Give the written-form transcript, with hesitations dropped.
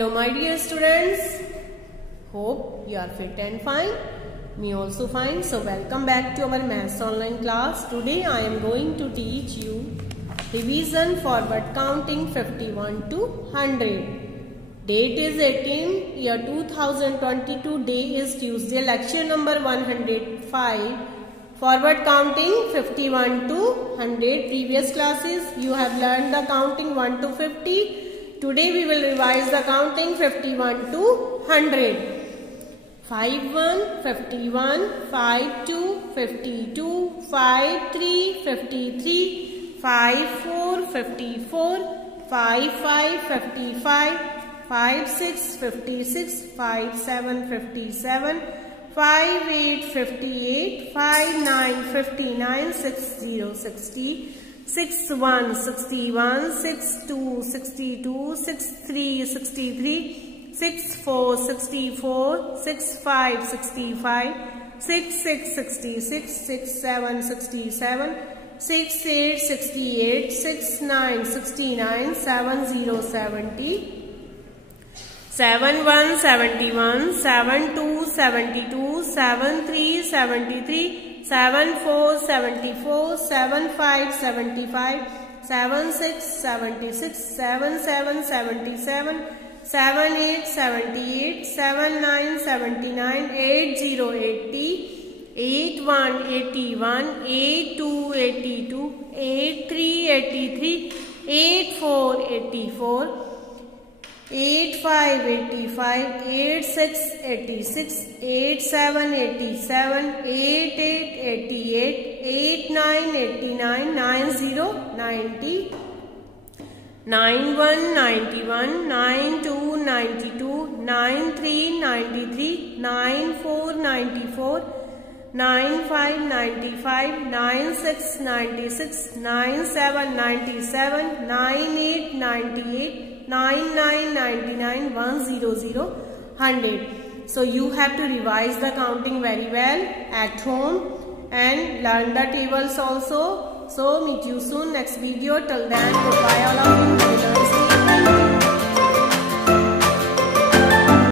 Hello my dear students, hope you are fit and fine. Me also fine. So welcome back to our maths online class. Today I am going to teach you revision forward counting 51 to 100. Date is 18, year 2022, day is Tuesday, lecture number 105. Forward counting 51 to 100. Previous classes you have learned the counting 1 to 50. Today we will revise the counting 51 to 100. 51, 51, 52, 52, 53, 53, 54, 54, 55, 55, 56, 56, 57, 57, 58, 58, 59, 59, 60, 60, 61, 61, 62, 62, 63, 63, 64, 64, 65, 65, 66, 66, 67, 67, 68, 68, 69, 69, 70, 70, 71, 71, 72, 72, 73, 73, 74, 74, 75, 75, 76, 76, 77, 77, 78, 78, 79, 79, 80, 80, 81, 81, 82, 82, 83, 83, 84, 84, 85, 85, 86, 86, 87, 87, 88, 88, 89, 89, 90, 90, 91, 91, 92, 92, 93, 93, 94, 94, 95, 95, 96, 96, 97, 97, 98, 98, 99, 99, 100, 100. So you have to revise the counting very well at home and learn the tables also. So meet you soon next video. Till then, goodbye all of you.